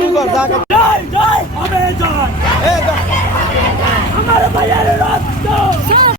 nemuva zake